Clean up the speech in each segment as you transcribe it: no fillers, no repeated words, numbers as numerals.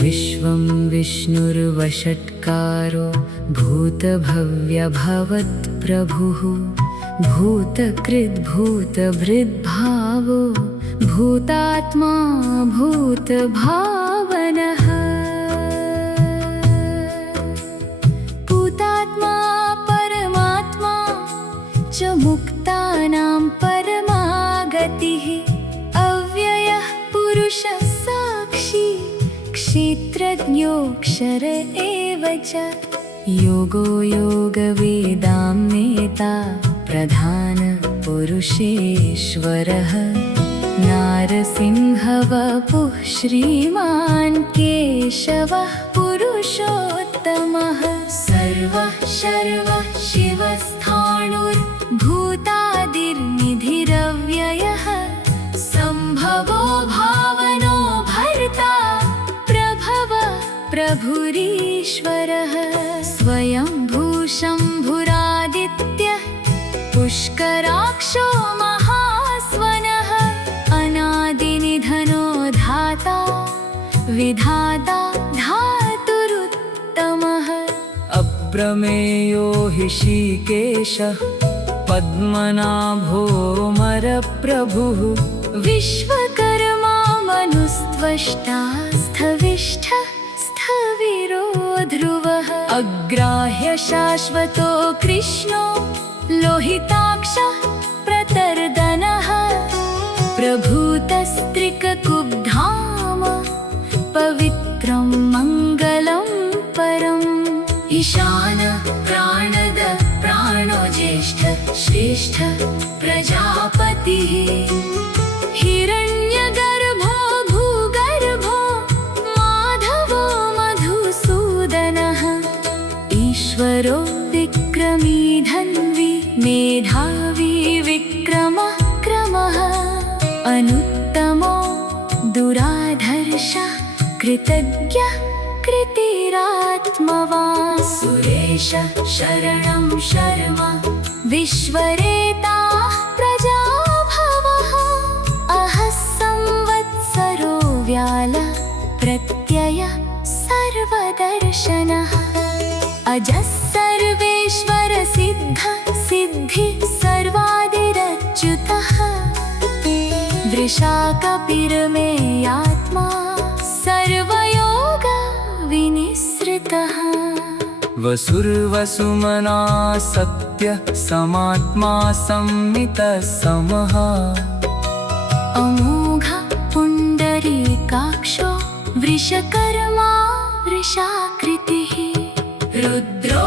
विश्वं विष्णुर्वषट्कारो भूतभव्यभवत्प्रभुः भूतकृद्भूतभृद्भावो भूतात्मा भूतभावनः भूतात्मा परमात्मा च मुक्तानां परमागतिः अव्ययः पुरुषः साक्षी क्षेत्रज्ञोऽक्षर एव च योगो योगवेदां नेता प्रधान पुरुषेश्वरः नारसिंहवपुः श्रीमान् केशवः पुरुषोत्तमः सर्वः शर्वः शिवस्थाणुर्भूतादिर्निधिरव्ययः सम्भवो भावनो भर्ता प्रभुरीश्वरः स्वयंभू शम्भुरादित्यः पुष्कराक्षो महास्वनः अनादिनिधनो धाता विधाता धातुरुत्तमः अप्रमेयो ऋषिकेशः पद्मनाभोऽमरप्रभुः विश्वकर्मा मनुस्त्वष्टा स्थविष्ठः स्थविरो ध्रुवः अग्राह्य शाश्वतो कृष्णो लोहिताक्षः प्रतर्दनः प्रभूतस्त्रिककुब्धाम पवित्रं मङ्गलं परम् ईशान प्राणद प्राणो ज्येष्ठ श्रेष्ठ प्रजापतिः हिरण्यगर्भो भूगर्भो माधवो मधुसूदनः ईश्वरो विक्रमी धन्वी मेधावी विक्रमः क्रमः अनुत्तमो दुराधर्षः कृतज्ञः कृतिरात्मवान् सुरेश शरणं शर्म विश्वरेताः प्रजाभवः अहः संवत्सरो व्याल प्रत्यय सर्वदर्शनः अजः सर्वेश्वर सिद्ध सिद्धि सर्वादिरच्युतः वृषाकपिर्मेयात्मा सर्वयोग विनिसृतः वसुर्वसुमना सत्य समात्मा संमितः समः अमोघ पुण्डरीकाक्षो वृषकर्मा वृषाकृतिः रुद्रो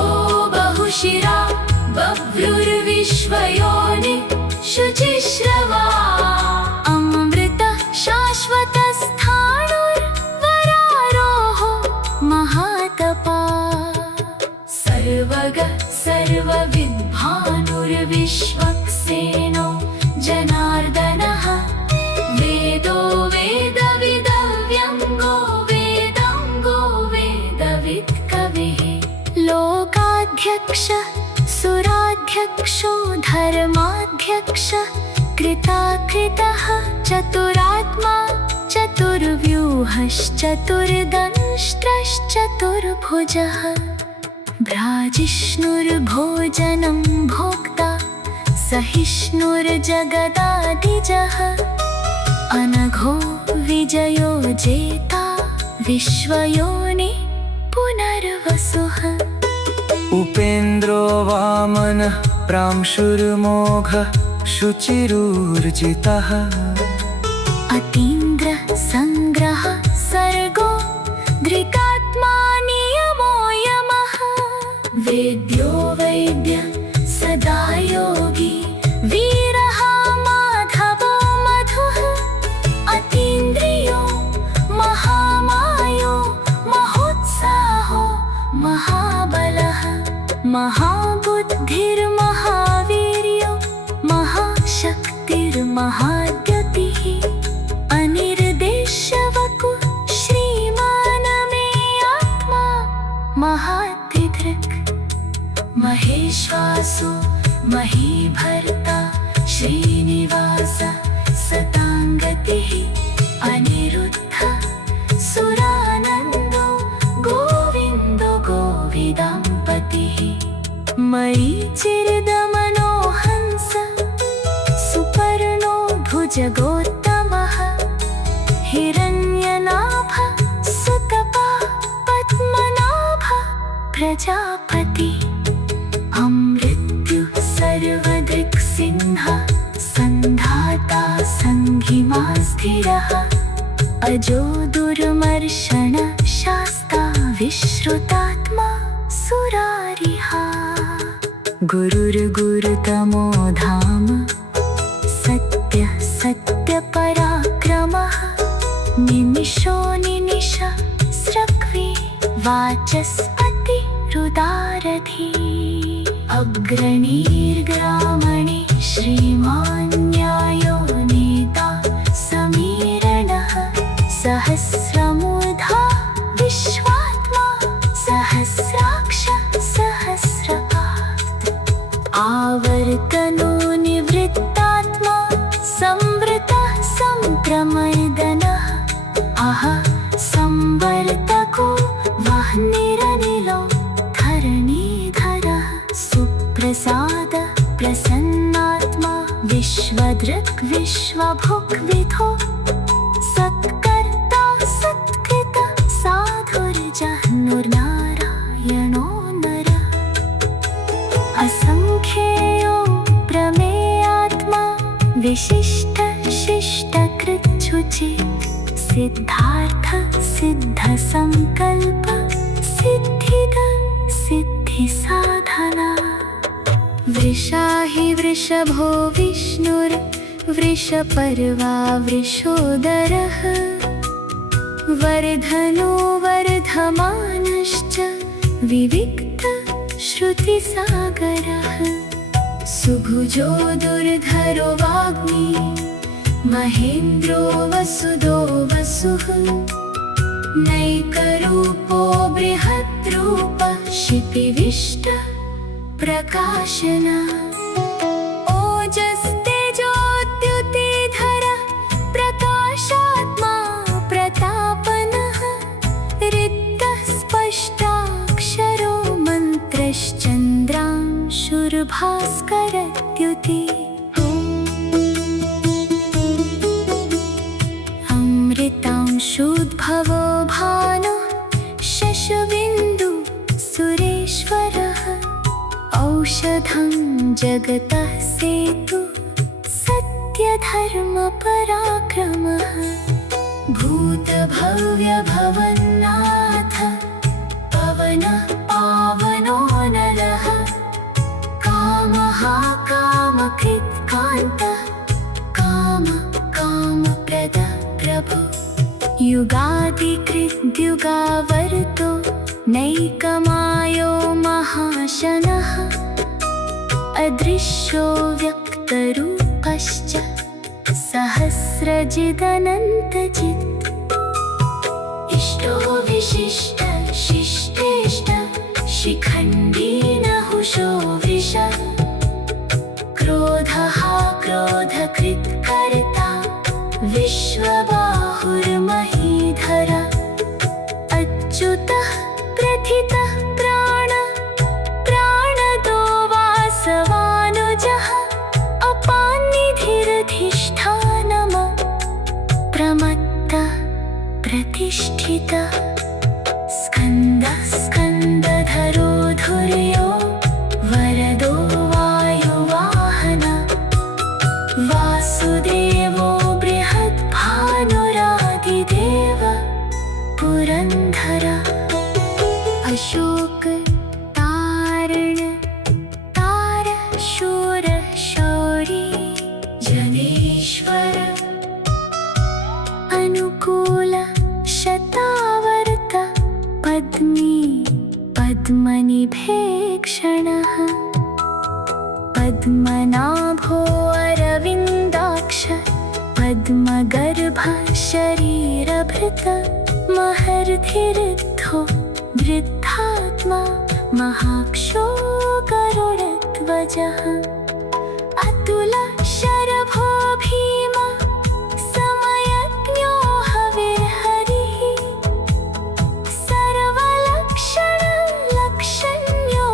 बहुशिरा बभ्रुर्विश्वयोनि शुचिश्रवा अमृतः शाश्वतस्थाणुर्वरारोहो महातपा सर्वगः सर्वविद्भानुर्विश्वक्सेनो जनार्दनः वेदो वेदविदव्यङ्गो वेदङ्गो वेदवित्कविः लोकाध्यक्षः सुराध्यक्षो धर्माध्यक्षः कृताकृतः चतुरात्मा चतुर्व्यूहश्चतुर्दंष्ट्रश्चतुर्भुजः भ्राजिष्णुर्भोजनं भोक्ता सहिष्णुर्जगदादिजः अनघो विजयो जेता विश्वयोनि पुनर्वसुः उपेन्द्रो वामनः प्रांशुर्मोघः शुचिरूर्जितः अतीन्द्रः सङ्ग्रह सर्गो धृतात्मा नियमो यमः वेद्यो वैद्य सदा योगी वीरः माधवो मधुः अतीन्द्रियो महामायो महोत्साहो महाबलः महाबुद्धिर्महावीर्यो महाशक्तिर्महाद्युतिः अनिर्देश्यवकुः श्रीमान् मे आत्मा महातिधृक् महे विश्वासो महीभर्ता श्रीनिवास सताङ्गतिः अनिरुद्ध सुरानन्दो गोविन्दो गोविदाम्पतिः मरीचिर्दमनो हंस सुपर्णो भुजगोत्तमः हिरण्यनाभ सुतपा पद्मनाभ प्रजापति अमृत्यु सर्वदृक्सिंह सन्धाता सङ्घिमा स्थिरः अजो दुर्मर्षण शास्ता विश्रुतात्मा सुरारिहा गुरुर्गुरुतमो धाम सत्य सत्यपराक्रमः निमिषो निमिष स्रग्वी वाचस्पति रुदारधी अग्रणीर्ग्रामणे श्रीमान् न्यायो नेता समीरणः सहस्रमूर्धा विश्वात्मा सहस्राक्ष सहस्रपात् आवर्तनो निवृत्तात्मा संवृतः संक्रमर्दनः अह संवर्तको वह्निरनिलो धरणीधरः सुप्रसाद प्रसन्नात्मा विश्वदृक् विश्वभुक् विधो सत्कर्ता सत्कृत साधुर्जह्नुर्नारायणो नरः असंख्येयो प्रमेयात्मा विशिष्ट शिष्टकृच्छुचि सिद्धार्थ सिद्ध संकल्प सिद्धिद सिद्धि साधना वृषा हि वृषभो विष्णुर्वृषपर्वा वृषोदरः वर्धनो वर्धमानश्च विविक्त श्रुतिसागरः सुभुजो दुर्धरो वाग्मी महेन्द्रो वसुदो वसुः नैकरूपो बृहद्रूपः क्षितिविष्ट प्रकाशन ओजस्तेजोद्युतिधर प्रकाशात्मा प्रतापनः रिक्तः स्पष्टाक्षरो मन्त्रश्चन्द्रांशुर्भास्करद्युति अमृतांशुद्भवो भानुः शशबिन्दु सुरेश्वरः औषधं जगतः सेतु सत्यधर्मपराक्रमः भूतभव्यभवन्नाथ पवनः पावनो नरः कामः कामकृत्कान्तः कामप्रदः प्रभु युगादिकृद्युगावर्तो नैकमायो महाशनः अदृश्यो व्यक्तरूपश्च सहस्रजिदनन्तजित् इष्टो विशिष्ट शिष्टेष्ट शिखण्डी नहुषो वृष क्रोधः क्रोधकृत्कर्ता विश्वबाहुर्महीधर अच्युतः प्रथितः प्राणदो वासवानुजः अपान्निधिरधिष्ठानम् प्रमत्तः प्रतिष्ठितः स्कन्दः स्कन्दधरो धुर्यो वरदो वायुवाहन वासुदेवो बृहद्भानुरादिदेव पुरन्धर अशोक तारण तार शूर शौरी जनेश्वर अनुकूल शतावर्त पद्मी पद्मनिभेक्षणः पद्मनाभो अरविन्दाक्ष पद्मगर्भ शरीरभृत महर्धिरिद्धो वृद्धात्मा महाक्षो गरुड पूर्वजः अतुल शरभो भीम समयज्ञो हविर्हरिः सर्वलक्षण लक्षण्यो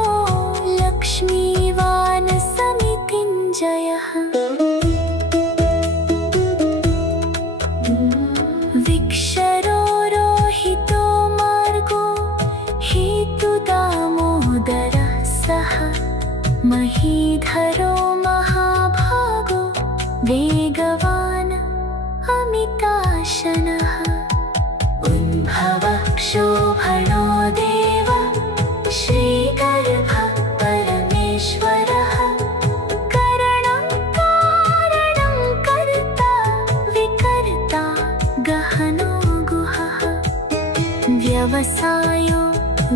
लक्ष्मीवान् समितिञ्जयः विक्षरो रोहितो मार्गो हेतुदामोदरः सः महीधरो महाभागो वेगवान् अमिताशनः उद्भवः क्षोभणो देव श्रीगर्भः परमेश्वरः करणं कारणं कर्ता विकर्ता गहनो गुहः व्यवसायो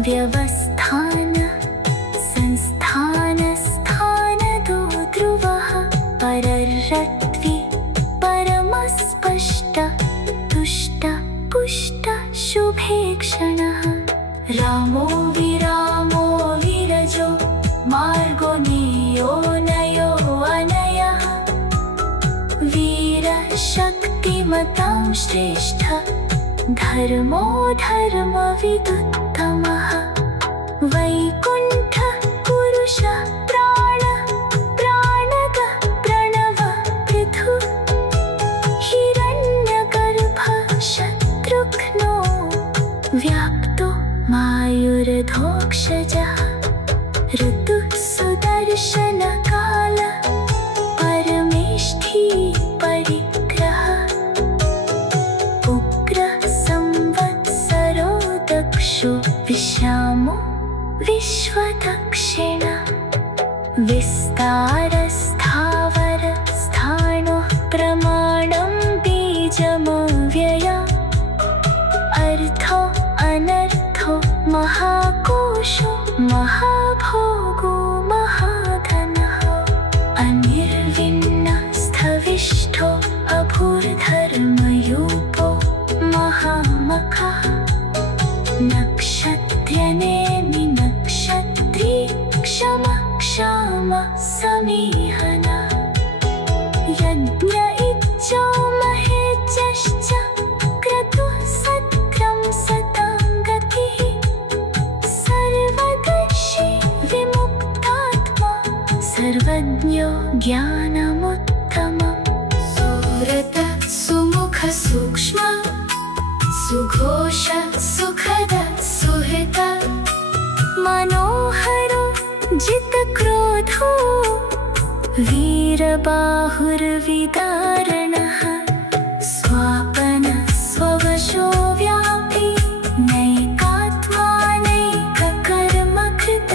व्यवस्थान संस्थानस्थानदो ध्रुवः पररत्वे परमस्पष्ट तुष्ट पुष्ट शुभेक्षणः रामो विरामो विरजो मार्गो नियो नयो अनयः वीरः शक्तिमतां श्रेष्ठ धर्मो धर्मविदुत्तमः वैकुण्ठः पुरुषः प्राणः प्राणगः प्रणवः पृथुः हिरण्यगर्भः शत्रुघ्नो व्याप्तो मायुरधोक्षजः ऋतुः सुदर्शनकालः परमेष्ठी परिग्रहः उग्रः संवत्सरो दक्षो विश्यामो विश्वदक्षिण विस्तारस्थावर स्थाणुः प्रमाणं बीजमव्यया अर्थो अनर्थो महाकोशो महाभोगो महाधनः अनिर्विण्णः स्थविष्ठो अभूर्धर्मयूपो महामखः नक्षत्रनेमि नक्षत्री क्षम क्षाम समीहना यज्ञ इच्छो महेज्यश्च क्रतुः सत्रं सताङ्गतिः सर्वदर्शी विमुक्तात्मा सर्वज्ञो ज्ञानमुत्तमम् सुव्रत सुमुख सूक्ष्म सुघोष सुखद सुहृद मनोहरो जितक्रोधो वीरबाहुर्विदारणः स्वापन स्ववशो व्यापी नैकात्मा नैककर्मकृत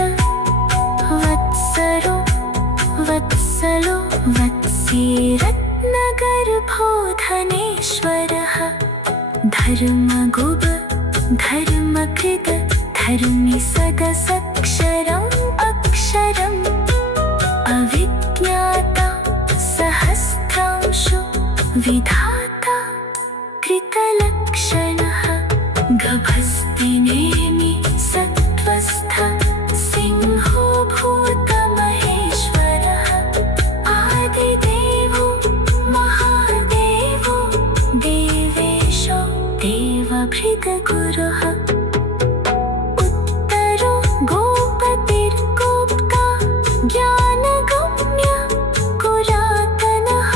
वत्सरो वत्सलो वत्सीरत्नगर्भो धनेश्वरः धर्मगुभ धर्मकृत धर्मि सदसक्षरम् अक्षरम् अविज्ञाता सहस्रांशो विधाता कृतलक्षणः गभस्तिनेमि सत्त्वस्थ सिंहो भूतमहेश्वरः आदिदेवो महादेवो देवेशो देवभृतगुरुः उत्तरो गोपतिर्गोप्ता ज्ञानगम्य पुरातनः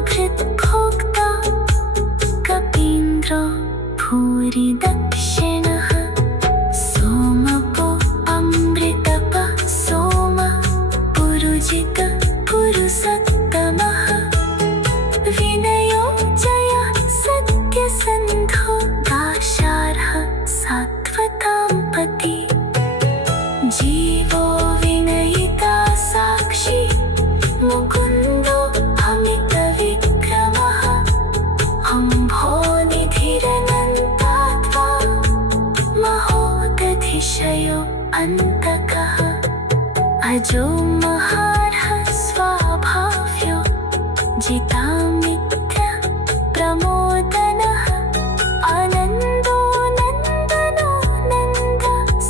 शरीरभूतभृद्भोक्ता कपीन्द्रो भूरिदक्षिणः सोमपो अमृतप सोम पुरुजित पुरुषोत्तमः विनयो जय सत्यसन्धो दाशार्ह सात्वतां पति जीवो विनयिता साक्षी मुकुन्दो अमितविक्रमः अम्भोनिधिरनन्तात्मा महोदधिशयो अन्तकः अजो महार्ह स्वाभाव्यो जितामित्र प्रमोदनः आनन्दो नन्दनो नन्द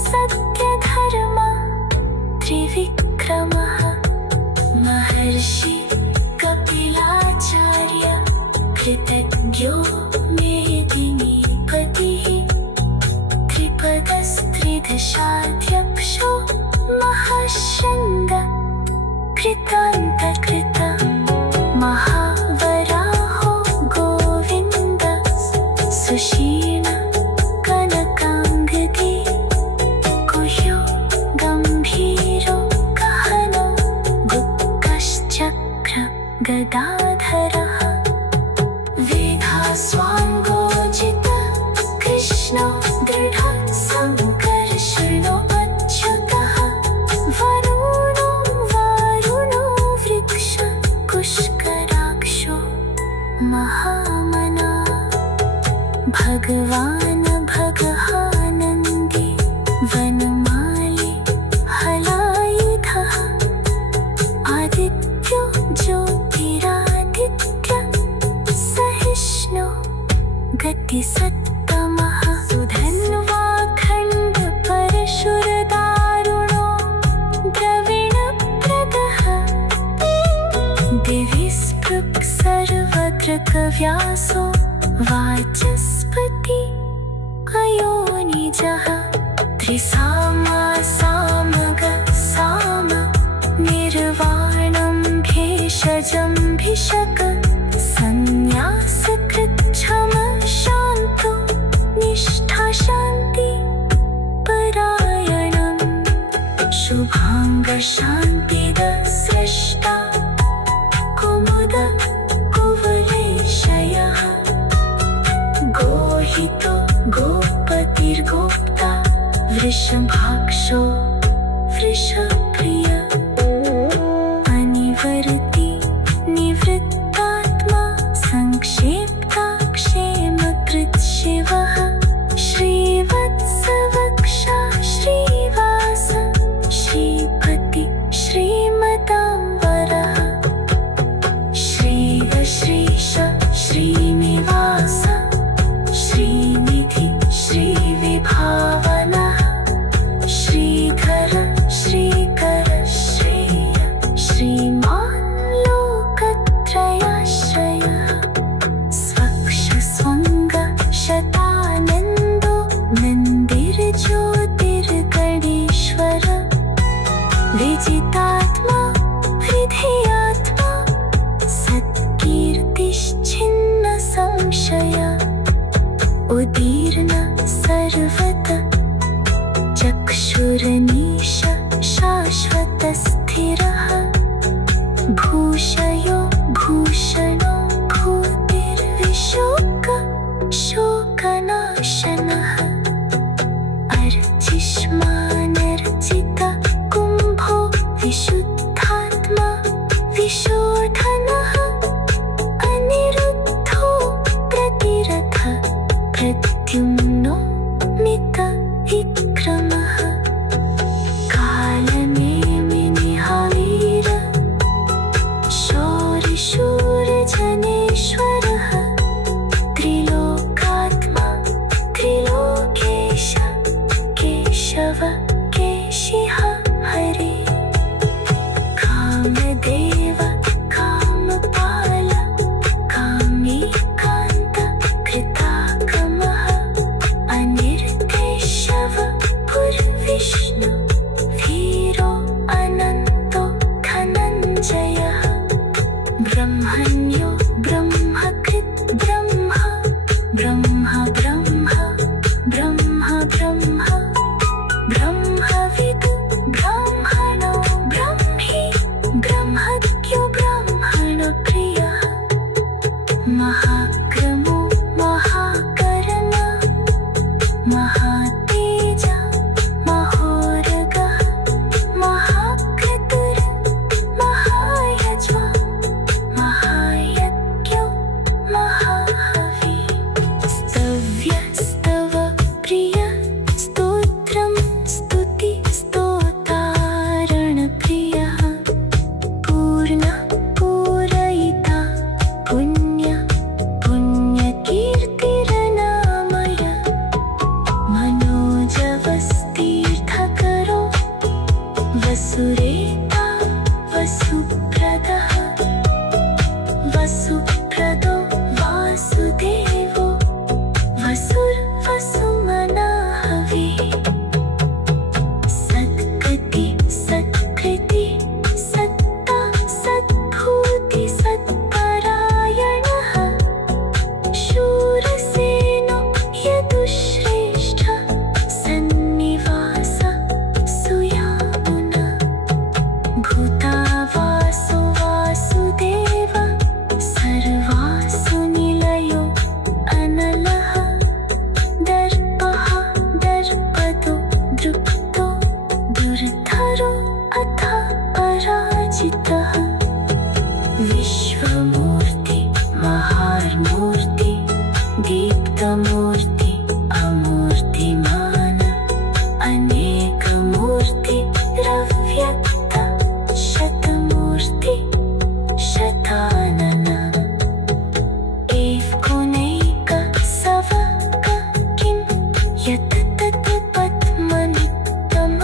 सत्यधर्म महर्षि कपिलाचार्य कृतज्ञो मेदिनीपतिः त्रिपदस्त्रिदशाध्यक्षो महाशृङ्ग कृतान्तकृत महावराहो गोविन्द सुषीण कनकाङ्गदी गुह्यो गम्भीरो गहनो गुप्तश्चक्र गदाधरः वेधास्वाङ्गोजित कृष्णो दृढ सङ्कर्षणो अच्युतः वरुणो वृक्ष पुष्कराक्षो महामना भगवान् भगहानन्दी वनमाली हलायुधः आदित्यो ज्योतिरादित्य सहिष्णु गतिसत्तमः सुधन्वाखण्ड परशुरदारुणो द्रविणप्रदः दिवि स्पृक् सर्वदृक्व्यासो वाचस्पति अयोनिजः त्रिसामा सामग साम निर्वाणं भेषजं भिषक संन्यासकृच्छम शान्तो निष्ठा शान्ति परायणम् शुभाङ्ग शान्तिद स्रष्टा कुमुद कुवलैशयः गोहितो गोपतिर्गोप्ता वृषभाक्षो वृषप्रिय अनिवर्ति निवृत्तात्मा संक्षेप्ता क्षेमकृत् शिवः श्रीवत्सवक्षा श्रीवास श्रीपति श्रीमताम्बरः श्रीश श्रीनिवास श्रीनिधि श्रीविभावनः श्रीधर श्रीकर श्रेय श्रीमान् लोकत्रयाश्रयः स्वक्षस्वङ्ग शतानन्दो मन्दिरज्योतिर्गणेश्वर विजितात्मा विधियात्मा सत्कीर्तिश्चिन्न संशय उदीर्ण सर्वत चक्षुरनीश शाश्वत स्थिरः भूषयो भूषणो भूतिर्विशोक शोकनाशनः अर्चिष्मानर्चित कुम्भो विशुद्धात्मा विशोधनः अनिरुद्धो प्रतिरथ प्रद्युम्नो मित विक्रमः कालनेमिनिहावीर शौरिशूरजनेश्वरः त्रिलोकात्मा त्रिलोकेश केशव केशिः हरे कामदेव कामपाल कामीकान्त कृताकमः अनिर्देशव पुरविष्णु वीरो अनन्तो धनञ्जयः ब्रह्मण्यो ब्रह्मकृत् ब्रह्म ब्रह्म ब्रह्म ब्रह्म ब्रह्म ब्रह्मविद् ब्राह्मणो ब्रह्मी ब्रह्मज्ञो ब्राह्मणप्रियः महाक्रमो महाकर्ण महातेज महोरगः महाक्रतुर् महायज्वा महायज्ञो महाहवि स्तव्य स्तव प्रिय स्तोत्रं स्तुति स्तोतारणप्रियः पूर्ण पूरयिता पुण्य पुण्यकीर्तिरनामय मनोजवस्तीर्थकरो वसुरेता वसुप्रदः धरो अथ पराजितः विश्वमूर्ति महामूर्ति दीप्तमूर्ति अमूर्तिमान अनेकमूर्ति रव्यक्त शतमूर्ति शतानन एवगुणैक सवक किं यत् तत् पद्मनित्तम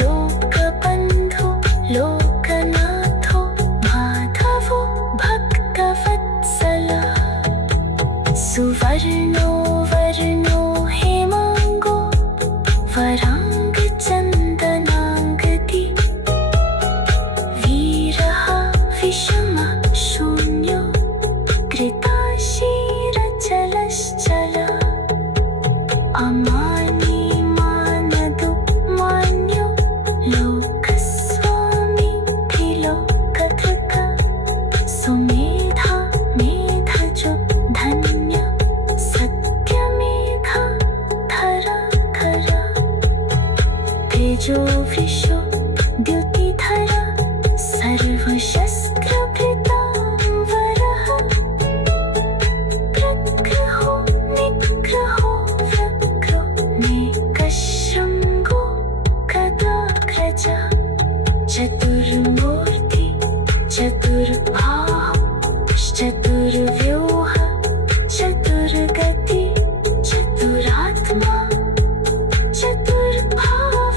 लोकबन्धो लोकनाथो माधवो भक्तवत्सलः सुवर्णो वर्णो हेमाङ्गो वराङ्गचन्दनाङ्गदी वीरः विषमः शून्यो कृताशीरचलश्चलः अमानी मानदो मान्यो लोकस्वामी त्रिलोकधृक सुमेधा मेधजो धन्य सत्यमेधा धरा धरा तेजो वृषो द्युतिधरा सर्वशस्त्रभृताम्बरः प्रग्रहो निग्रहो व्यग्रो नेकशृङ्गो गदाग्रजः चतुर्मूर्ति चतुर्बाहु चतुर्व्यूह चतुर्गति चतुरात्मा चतुर्भाव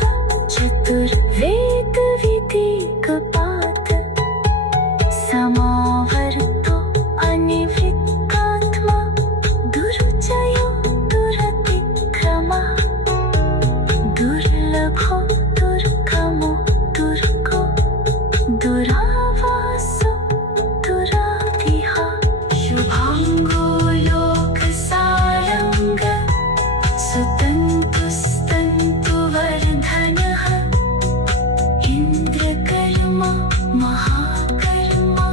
चतुर्वेदविधिकपात समावर्तो अनिवृत्तात्मा दुर्जयो दुरतिक्रमः दुर्लभो दुर्गमो दुर्गो दुरावासो दुरातिः शुभाङ्गो लोकसारङ्ग सुतन्तुस्तन्तु वर्धनः इन्द्रकर्मा महाकर्मा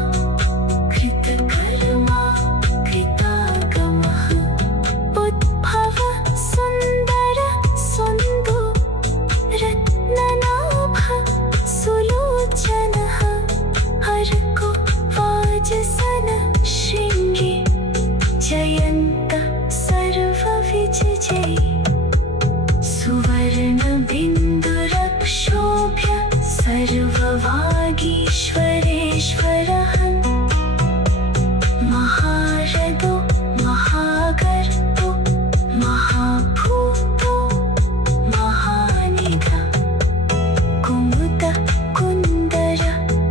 कृतकर्मा कृतागमः उद्भव सुन्दर सुन्दो रत्ननाभ सुलोचनः अर्को वाजसन शृङ्गे जयन्त सर्वविजयी सुवर्णबिन्दुरक्षोभ्य सर्ववागीश्वरेश्वरः महारथो महागर्भो महाभूतो महानिधा कुमुद कुन्दर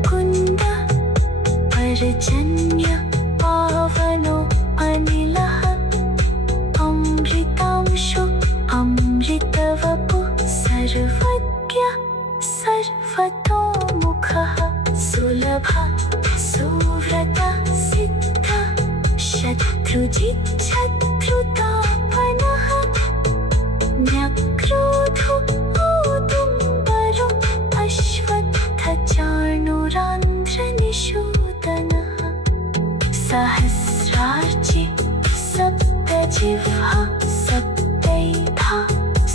कुन्द पर्जन्य पावनो अनिलः अमृतांशो अमृतवपु सर्वज्ञ सर्वतोमुखः सुलभ सुव्रत सिद्ध शत्रुजित् शत्रुतापनः न्यक्रोधो औदुम्बरो अश्वत्थचाणुरान्ध्रनिषूदनः सहस्रार्चि सप्तजिह्वा सप्तैधा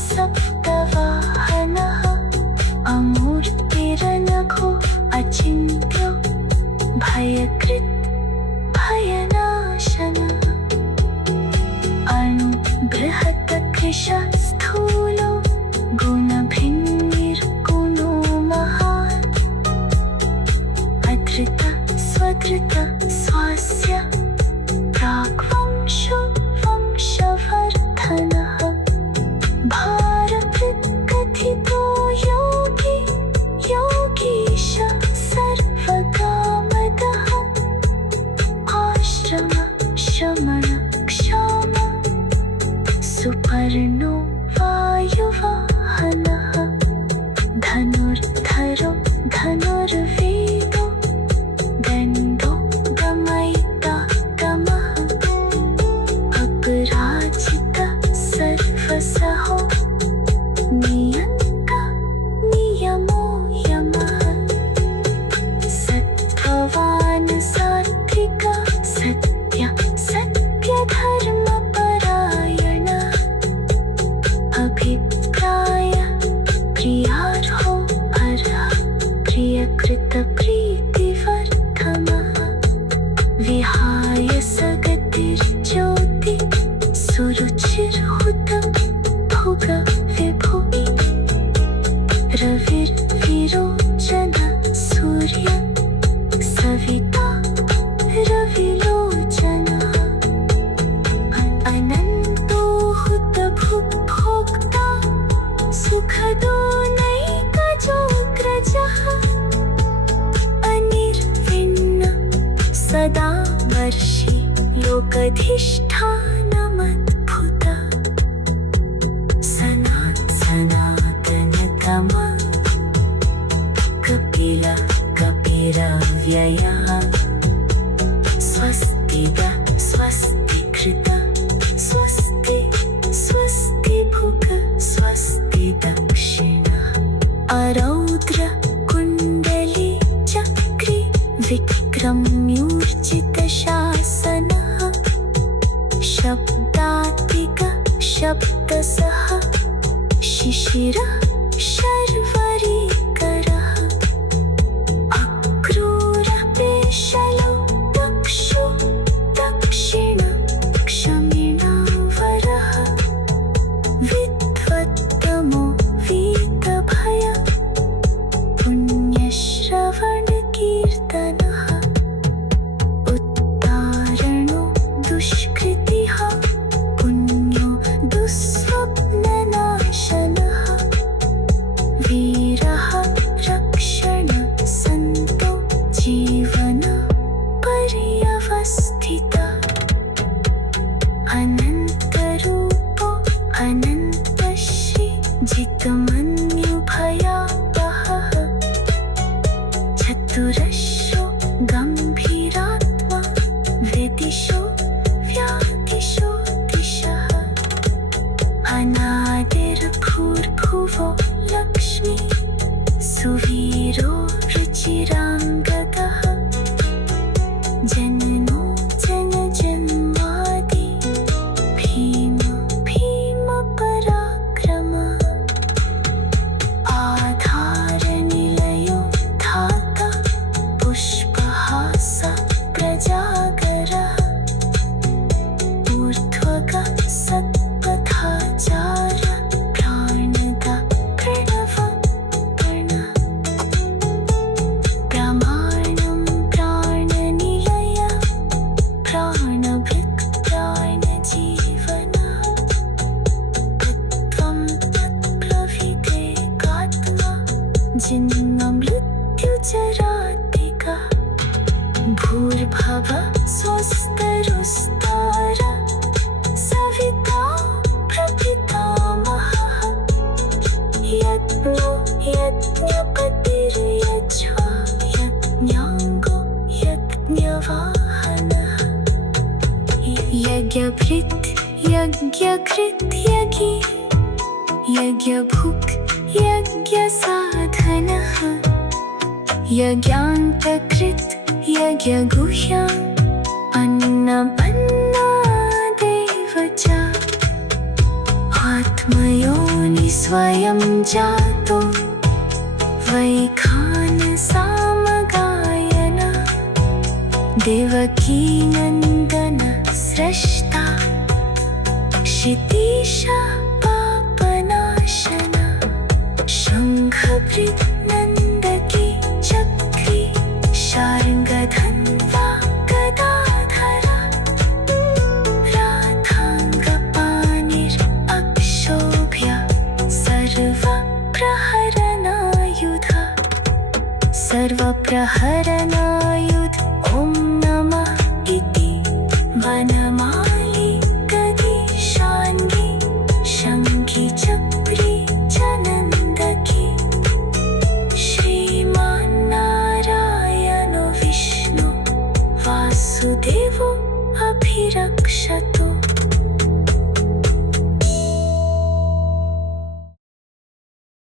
सप्तवाहनः अमूर्तिरनघो अचिन्त्यो भयकृत् भयनाशनः अणु प्रविर्विरोचन सूर्य सविता रविलोचनः अनन्तो हुतभुग्भोक्ता सुखदो नैकजोऽग्रजः अनिर्विण्ण सदा वर्षि लोकधिष्ठानमद्भुत सनातनतम कपिल कपिरव्ययः स्वस्तिद स्वस्तिकृत स्वस्ति स्वस्ति भुग स्वस्ति दक्षिणः अरौद्र कुण्डली चक्री विक्रम्यूर्जितशासनः शब्दातिक शब्दसः शिशिरः शर्वरीकरः अक्रूरः पेशलो दक्षो दक्षिण क्षमिणावरः विद्वत्तमो वीतभय पुण्यश्रवणकीर्तनः उत्तारणो दुष्कृतिः पुण्यो दुःस्वप्ननाशनः वीरः रक्षण सन्तो जीवन पर्यवस्थितः अनन्तरूपो अनन्तश्री जितमन्युभयापहः चतुरश्रो गम्भीरात्मा वेदिशो व्यादिशो दिशः अनादिर्भूर्भुवो लक्ष्मी सुवीरो रुचिराङ्गदः जननो जनजन्मादि भीम भीम पराक्रमः आधारनिलयो धाता पुष्पहास प्रजागरः ऊर्ध्वगः सत्पथाचार प्राणदा प्रणव प्रणः प्रमाणं प्राणनिलय प्राणभृत् प्राणजीवनः तत्त्वं तत्प्रविदेकात्मा जिन्ममृत्युचरातिकः भूर्भुवः स्वस्तरुस्तार सविता प्रपितामहः यज्ञो यज्ञपतिर्यज्वा यज्ञाङ्गो यज्ञवाहनः यज्ञभृत् यज्ञकृत् यज्ञी यज्ञभुक् यज्ञसाधनः यज्ञान्तकृत् यज्ञगुह्यम् अन्नपन्नादेव च आत्मयोनि स्वयं जातो वैखानसामगायन देवकीनन्दन स्रष्टा क्षितीश पापनाशन शङ्खभृत् नन्दकी चक्री शार्ङ्गधन्वा गदाधरा राधाङ्गपाणिरक्षोभ्य सर्वप्रहरणायुध ॐ नमः इति वनमाला